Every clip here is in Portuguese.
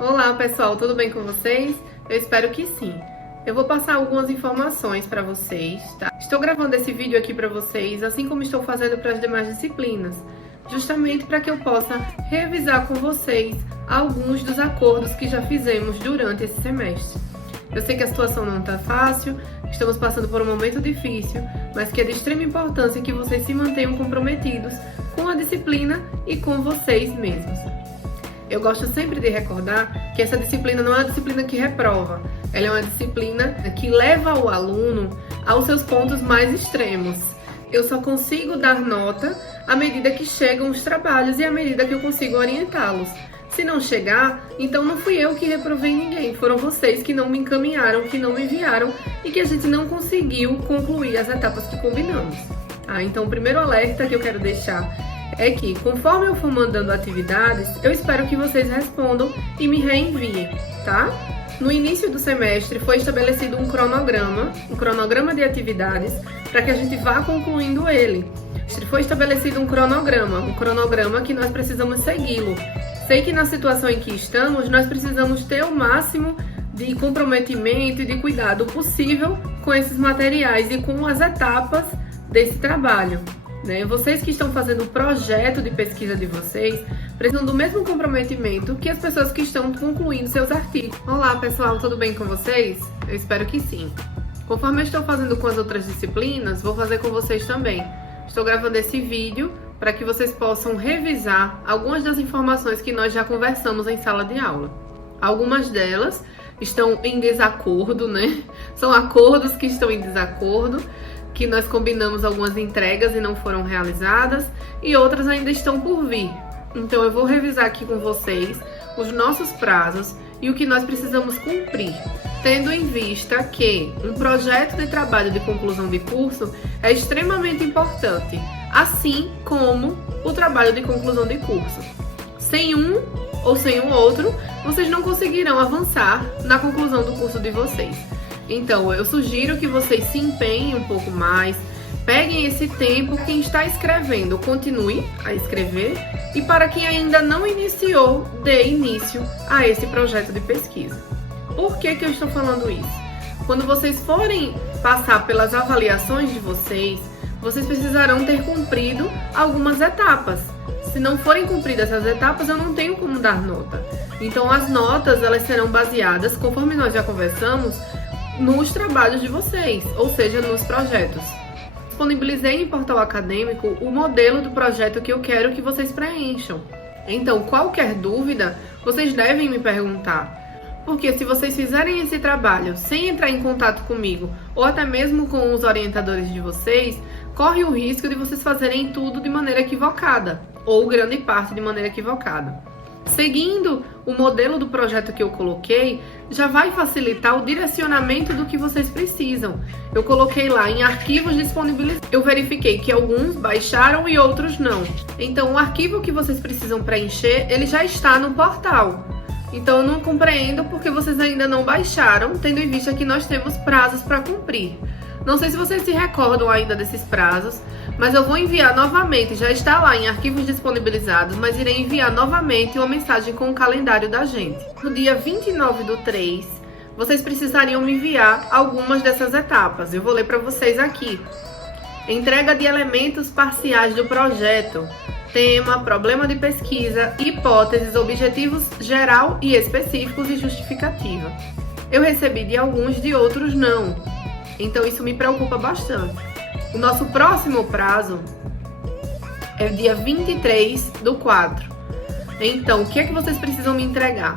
Olá pessoal, tudo bem com vocês? Eu espero que sim. Eu vou passar algumas informações para vocês, tá? Estou gravando esse vídeo aqui para vocês, assim como estou fazendo para as demais disciplinas, justamente para que eu possa revisar com vocês alguns dos acordos que já fizemos durante esse semestre. Eu sei que a situação não está fácil, estamos passando por um momento difícil, mas que é de extrema importância que vocês se mantenham comprometidos com a disciplina e com vocês mesmos. Eu gosto sempre de recordar que essa disciplina não é uma disciplina que reprova, ela é uma disciplina que leva o aluno aos seus pontos mais extremos. Eu só consigo dar nota à medida que chegam os trabalhos e à medida que eu consigo orientá-los. Se não chegar, então não fui eu que reprovei ninguém, foram vocês que não me encaminharam, que não me enviaram e que a gente não conseguiu concluir as etapas que combinamos. Então o primeiro alerta que eu quero deixar é que, conforme eu for mandando atividades, eu espero que vocês respondam e me reenviem, tá? No início do semestre foi estabelecido um cronograma de atividades para que a gente vá concluindo ele. Foi estabelecido um cronograma que nós precisamos segui-lo. Sei que na situação em que estamos, nós precisamos ter o máximo de comprometimento e de cuidado possível com esses materiais e com as etapas desse trabalho. Vocês que estão fazendo o projeto de pesquisa de vocês precisam do mesmo comprometimento que as pessoas que estão concluindo seus artigos. Olá pessoal, tudo bem com vocês? Eu espero que sim. Conforme eu estou fazendo com as outras disciplinas, vou fazer com vocês também. Estou gravando esse vídeo para que vocês possam revisar algumas das informações que nós já conversamos em sala de aula. Algumas delas estão em desacordo, São acordos que estão em desacordo, que nós combinamos algumas entregas e não foram realizadas, e outras ainda estão por vir. Então eu vou revisar aqui com vocês os nossos prazos e o que nós precisamos cumprir, tendo em vista que um projeto de trabalho de conclusão de curso é extremamente importante, assim como o trabalho de conclusão de curso. Sem um ou sem o outro, vocês não conseguirão avançar na conclusão do curso de vocês. Então, eu sugiro que vocês se empenhem um pouco mais, peguem esse tempo, quem está escrevendo, continue a escrever, e para quem ainda não iniciou, dê início a esse projeto de pesquisa. Por que eu estou falando isso? Quando vocês forem passar pelas avaliações de vocês precisarão ter cumprido algumas etapas. Se não forem cumpridas essas etapas, eu não tenho como dar nota. Então, as notas, elas serão baseadas, conforme nós já conversamos, nos trabalhos de vocês, ou seja, nos projetos. Disponibilizei em portal acadêmico o modelo do projeto que eu quero que vocês preencham. Então, qualquer dúvida, vocês devem me perguntar. Porque se vocês fizerem esse trabalho sem entrar em contato comigo, ou até mesmo com os orientadores de vocês, corre o risco de vocês fazerem tudo de maneira equivocada, ou grande parte de maneira equivocada. Seguindo o modelo do projeto que eu coloquei, já vai facilitar o direcionamento do que vocês precisam. Eu coloquei lá em arquivos disponibilizados. Eu verifiquei que alguns baixaram e outros não. Então, o arquivo que vocês precisam preencher, ele já está no portal. Então, eu não compreendo porque vocês ainda não baixaram, tendo em vista que nós temos prazos para cumprir. Não sei se vocês se recordam ainda desses prazos, mas eu vou enviar novamente, já está lá em arquivos disponibilizados, mas irei enviar novamente uma mensagem com o calendário da gente. No dia 29/3, vocês precisariam me enviar algumas dessas etapas. Eu vou ler para vocês aqui. Entrega de elementos parciais do projeto. Tema, problema de pesquisa, hipóteses, objetivos geral e específicos e justificativa. Eu recebi de alguns, de outros não. Então isso me preocupa bastante. O nosso próximo prazo é o dia 23/4. Então, o que é que vocês precisam me entregar?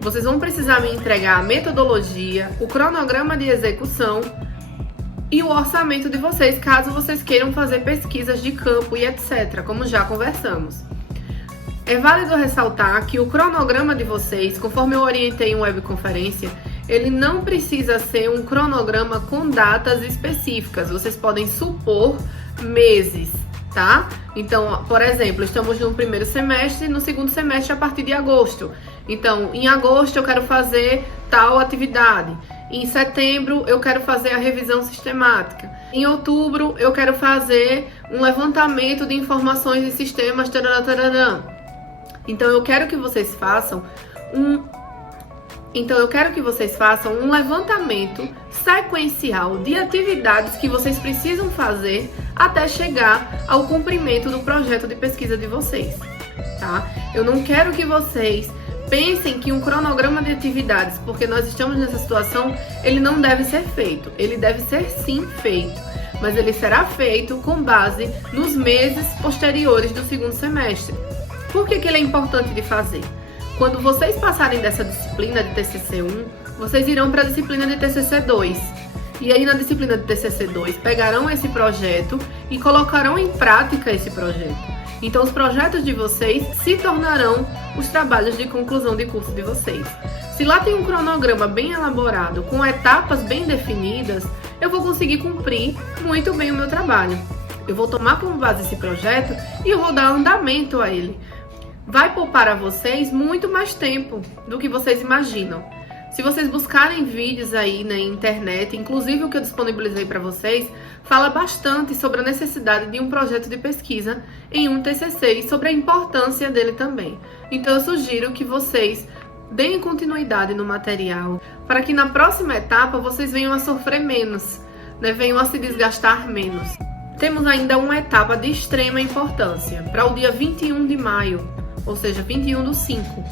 Vocês vão precisar me entregar a metodologia, o cronograma de execução e o orçamento de vocês, caso vocês queiram fazer pesquisas de campo e etc., como já conversamos. É válido ressaltar que o cronograma de vocês, conforme eu orientei em webconferência, ele não precisa ser um cronograma com datas específicas. Vocês podem supor meses, tá? Então, por exemplo, estamos no primeiro semestre, no segundo semestre a partir de agosto. Então, em agosto eu quero fazer tal atividade. Em setembro eu quero fazer a revisão sistemática. Em outubro eu quero fazer um levantamento de informações em sistemas. Tarará, tarará. Então eu quero que vocês façam um levantamento sequencial de atividades que vocês precisam fazer até chegar ao cumprimento do projeto de pesquisa de vocês, tá? Eu não quero que vocês pensem que um cronograma de atividades, porque nós estamos nessa situação, ele não deve ser feito. Ele deve ser sim feito, mas ele será feito com base nos meses posteriores do segundo semestre. Por que ele é importante de fazer? Quando vocês passarem dessa disciplina de TCC1, vocês irão para a disciplina de TCC2. E aí na disciplina de TCC2 pegarão esse projeto e colocarão em prática esse projeto. Então os projetos de vocês se tornarão os trabalhos de conclusão de curso de vocês. Se lá tem um cronograma bem elaborado, com etapas bem definidas, eu vou conseguir cumprir muito bem o meu trabalho. Eu vou tomar como base esse projeto e eu vou dar andamento a ele. Vai poupar a vocês muito mais tempo do que vocês imaginam. Se vocês buscarem vídeos aí na internet, inclusive o que eu disponibilizei para vocês, fala bastante sobre a necessidade de um projeto de pesquisa em um TCC e sobre a importância dele também. Então eu sugiro que vocês deem continuidade no material para que na próxima etapa vocês venham a sofrer menos, né? Venham a se desgastar menos. Temos ainda uma etapa de extrema importância para o dia 21 de maio. Ou seja, 21/5.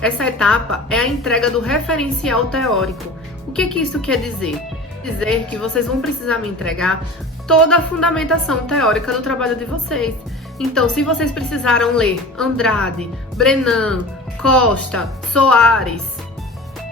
Essa etapa é a entrega do referencial teórico. O que isso quer dizer? Dizer que vocês vão precisar me entregar toda a fundamentação teórica do trabalho de vocês. Então, se vocês precisaram ler Andrade, Brenan, Costa, Soares,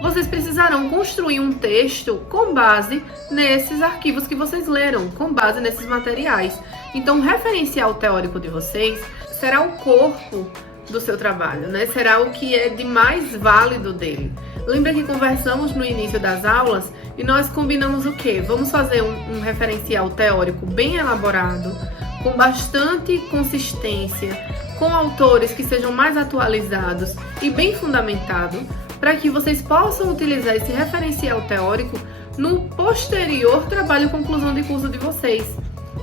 vocês precisarão construir um texto com base nesses arquivos que vocês leram, com base nesses materiais. Então, o referencial teórico de vocês será o corpo do seu trabalho, né? Será o que é de mais válido dele. Lembra que conversamos no início das aulas e nós combinamos o quê? Vamos fazer um referencial teórico bem elaborado, com bastante consistência, com autores que sejam mais atualizados e bem fundamentado, para que vocês possam utilizar esse referencial teórico no posterior trabalho conclusão de curso de vocês.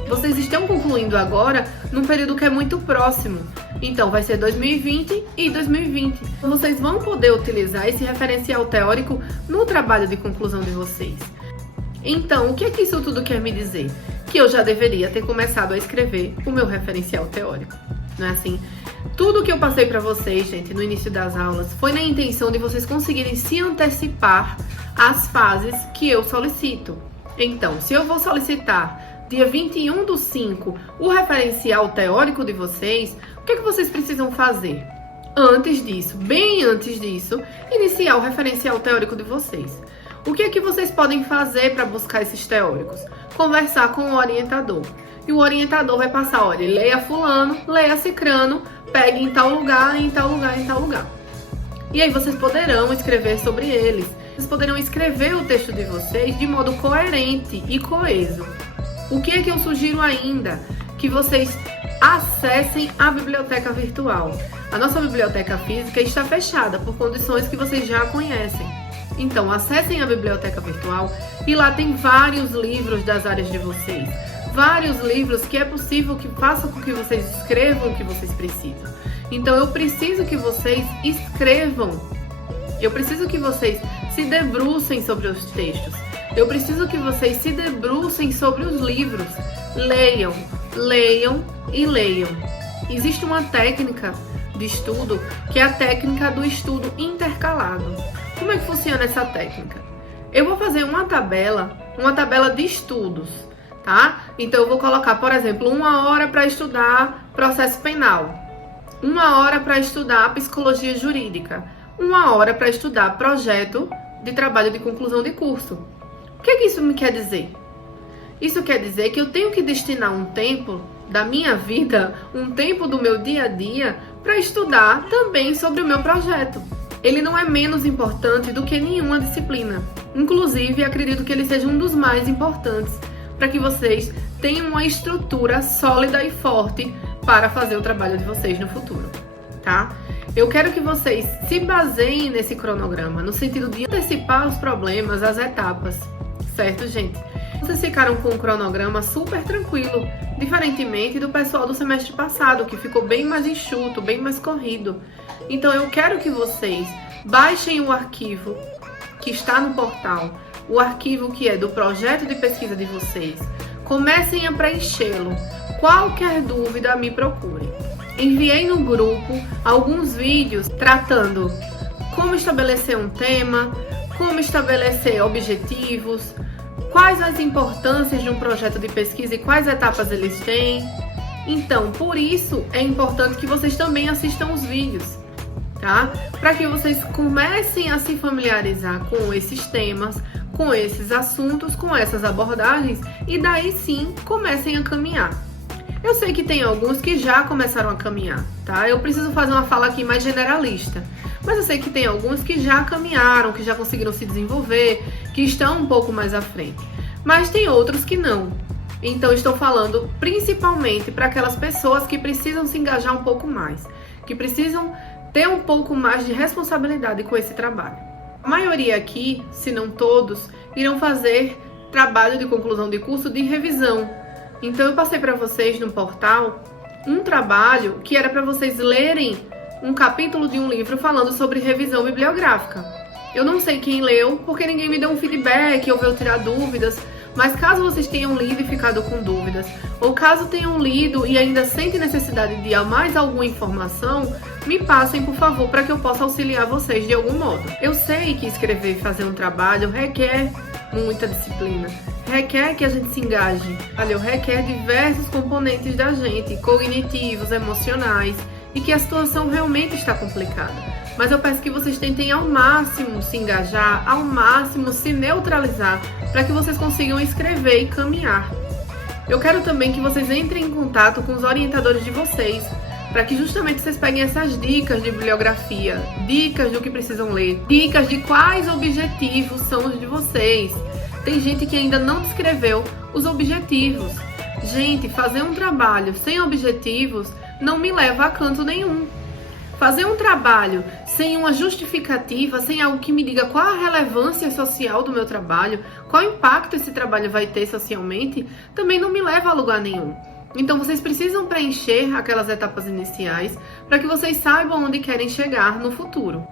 Vocês estão concluindo agora num período que é muito próximo. Então, vai ser 2020 e 2020. Vocês vão poder utilizar esse referencial teórico no trabalho de conclusão de vocês. Então, o que isso tudo quer me dizer? Que eu já deveria ter começado a escrever o meu referencial teórico. Não é assim? Tudo que eu passei para vocês, gente, no início das aulas, foi na intenção de vocês conseguirem se antecipar às fases que eu solicito. Então, se eu vou solicitar dia 21/5, o referencial teórico de vocês, o que vocês precisam fazer? Antes disso, bem antes disso, iniciar o referencial teórico de vocês. O que vocês podem fazer para buscar esses teóricos? Conversar com o orientador. E o orientador vai passar, olha, leia fulano, leia cicrano, pegue em tal lugar, em tal lugar, em tal lugar. E aí vocês poderão escrever sobre eles. Vocês poderão escrever o texto de vocês de modo coerente e coeso. O que eu sugiro ainda? Que vocês acessem a biblioteca virtual. A nossa biblioteca física está fechada por condições que vocês já conhecem. Então, acessem a biblioteca virtual e lá tem vários livros das áreas de vocês. Vários livros que é possível que façam com que vocês escrevam o que vocês precisam. Então, eu preciso que vocês escrevam. Eu preciso que vocês se debrucem sobre os textos. Eu preciso que vocês se debrucem sobre os livros. Leiam, leiam e leiam. Existe uma técnica de estudo que é a técnica do estudo intercalado. Como é que funciona essa técnica? Eu vou fazer uma tabela de estudos, tá? Então eu vou colocar, por exemplo, 1 hora para estudar processo penal, 1 hora para estudar psicologia jurídica, 1 hora para estudar projeto de trabalho de conclusão de curso. O que isso me quer dizer? Isso quer dizer que eu tenho que destinar um tempo da minha vida, um tempo do meu dia a dia, para estudar também sobre o meu projeto. Ele não é menos importante do que nenhuma disciplina. Inclusive, acredito que ele seja um dos mais importantes, para que vocês tenham uma estrutura sólida e forte para fazer o trabalho de vocês no futuro, tá? Eu quero que vocês se baseiem nesse cronograma, no sentido de antecipar os problemas, as etapas. Certo, gente? Vocês ficaram com um cronograma super tranquilo, diferentemente do pessoal do semestre passado, que ficou bem mais enxuto, bem mais corrido. Então eu quero que vocês baixem o arquivo que está no portal, o arquivo que é do projeto de pesquisa de vocês. Comecem a preenchê-lo. Qualquer dúvida, me procure. Enviei no grupo alguns vídeos tratando como estabelecer um tema, como estabelecer objetivos, quais as importâncias de um projeto de pesquisa e quais etapas eles têm. Então, por isso é importante que vocês também assistam os vídeos, tá? Para que vocês comecem a se familiarizar com esses temas, com esses assuntos, com essas abordagens e daí sim comecem a caminhar. Eu sei que tem alguns que já começaram a caminhar, tá? Eu preciso fazer uma fala aqui mais generalista, mas eu sei que tem alguns que já caminharam, que já conseguiram se desenvolver, que estão um pouco mais à frente, mas tem outros que não. Então estou falando principalmente para aquelas pessoas que precisam se engajar um pouco mais, que precisam ter um pouco mais de responsabilidade com esse trabalho. A maioria aqui, se não todos, irão fazer trabalho de conclusão de curso de revisão. Então eu passei para vocês no portal um trabalho que era para vocês lerem um capítulo de um livro falando sobre revisão bibliográfica. Eu não sei quem leu, porque ninguém me deu um feedback ou veio tirar dúvidas, mas caso vocês tenham lido e ficado com dúvidas, ou caso tenham lido e ainda sentem necessidade de mais alguma informação, me passem, por favor, para que eu possa auxiliar vocês de algum modo. Eu sei que escrever e fazer um trabalho requer muita disciplina, requer que a gente se engaje, requer diversos componentes da gente, cognitivos, emocionais, e que a situação realmente está complicada. Mas eu peço que vocês tentem ao máximo se engajar, ao máximo se neutralizar, para que vocês consigam escrever e caminhar. Eu quero também que vocês entrem em contato com os orientadores de vocês, para que justamente vocês peguem essas dicas de bibliografia, dicas do que precisam ler, dicas de quais objetivos são os de vocês. Tem gente que ainda não descreveu os objetivos. Gente, fazer um trabalho sem objetivos não me leva a canto nenhum. Fazer um trabalho sem uma justificativa, sem algo que me diga qual a relevância social do meu trabalho, qual impacto esse trabalho vai ter socialmente, também não me leva a lugar nenhum. Então vocês precisam preencher aquelas etapas iniciais para que vocês saibam onde querem chegar no futuro.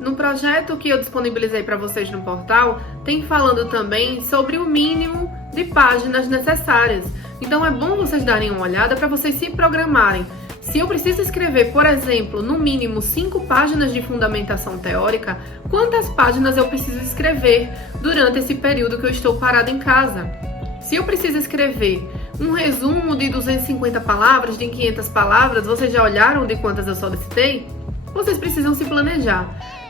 No projeto que eu disponibilizei para vocês no portal, tem falando também sobre o mínimo de páginas necessárias. Então é bom vocês darem uma olhada para vocês se programarem. Se eu preciso escrever, por exemplo, no mínimo 5 páginas de fundamentação teórica, quantas páginas eu preciso escrever durante esse período que eu estou parada em casa? Se eu preciso escrever um resumo de 250 palavras, de 500 palavras, vocês já olharam de quantas eu solicitei? Vocês precisam se planejar.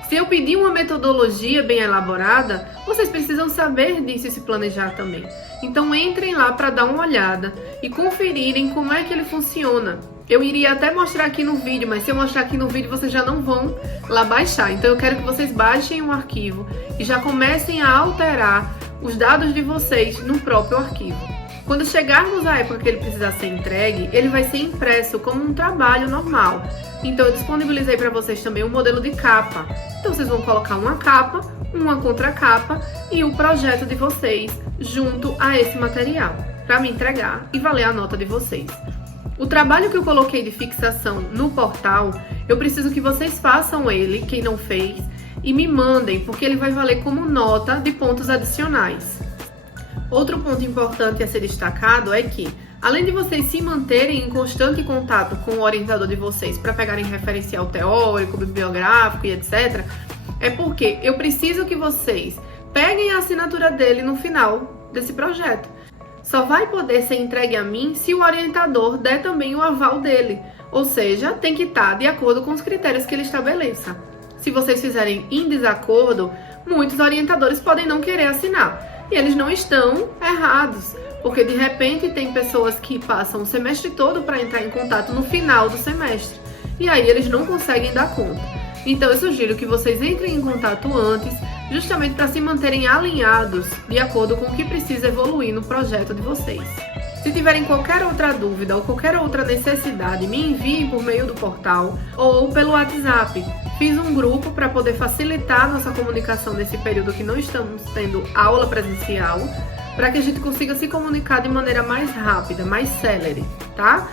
Se eu pedir uma metodologia bem elaborada, vocês precisam saber disso e se planejar também. Então entrem lá para dar uma olhada e conferirem como é que ele funciona. Eu iria até mostrar aqui no vídeo, mas se eu mostrar aqui no vídeo, vocês já não vão lá baixar. Então eu quero que vocês baixem o arquivo e já comecem a alterar os dados de vocês no próprio arquivo. Quando chegarmos à época que ele precisar ser entregue, ele vai ser impresso como um trabalho normal. Então eu disponibilizei para vocês também um modelo de capa. Então vocês vão colocar uma capa, uma contracapa e o projeto de vocês junto a esse material para me entregar e valer a nota de vocês. O trabalho que eu coloquei de fixação no portal, eu preciso que vocês façam ele, quem não fez, e me mandem, porque ele vai valer como nota de pontos adicionais. Outro ponto importante a ser destacado é que, além de vocês se manterem em constante contato com o orientador de vocês para pegarem referencial teórico, bibliográfico e etc., é porque eu preciso que vocês peguem a assinatura dele no final desse projeto. Só vai poder ser entregue a mim se o orientador der também o aval dele, ou seja, tem que estar de acordo com os critérios que ele estabeleça. Se vocês fizerem em desacordo, muitos orientadores podem não querer assinar, e eles não estão errados, porque de repente tem pessoas que passam o semestre todo para entrar em contato no final do semestre, e aí eles não conseguem dar conta. Então eu sugiro que vocês entrem em contato antes, justamente para se manterem alinhados de acordo com o que precisa evoluir no projeto de vocês. Se tiverem qualquer outra dúvida ou qualquer outra necessidade, me enviem por meio do portal ou pelo WhatsApp. Fiz um grupo para poder facilitar nossa comunicação nesse período que não estamos tendo aula presencial, para que a gente consiga se comunicar de maneira mais rápida, mais célere, tá?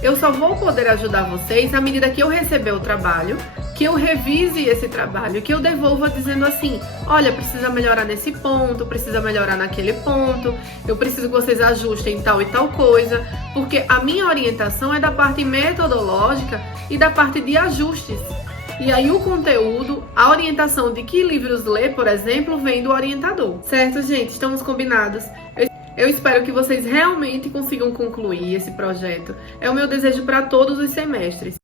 Eu só vou poder ajudar vocês à medida que eu receber o trabalho, que eu revise esse trabalho, que eu devolva dizendo assim, olha, precisa melhorar nesse ponto, precisa melhorar naquele ponto, eu preciso que vocês ajustem tal e tal coisa, porque a minha orientação é da parte metodológica e da parte de ajustes. E aí o conteúdo, a orientação de que livros ler, por exemplo, vem do orientador. Certo, gente? Estamos combinados? Eu espero que vocês realmente consigam concluir esse projeto. É o meu desejo para todos os semestres.